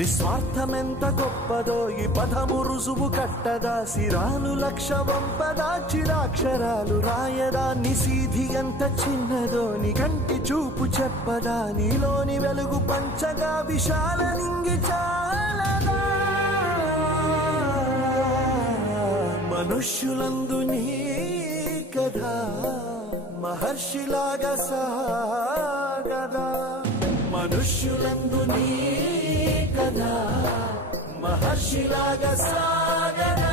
నిస్వార్థమెంత గొప్పదో ఈ పదము రుజువు కట్టదా సిరాలు లక్ష వంపదా చిరాక్షరాలు రాయదా నిసీధి ఎంత చిన్నదో నీ కంటి చూపు చెప్పదా నీలోని వెలుగు పంచగా విశాల నింగి చాలదా మనుష్యులందు నీ కథ మహర్షిలాగా సాగదా మనుష్యులందు నీ కథ మహర్షిలాగా సాగదా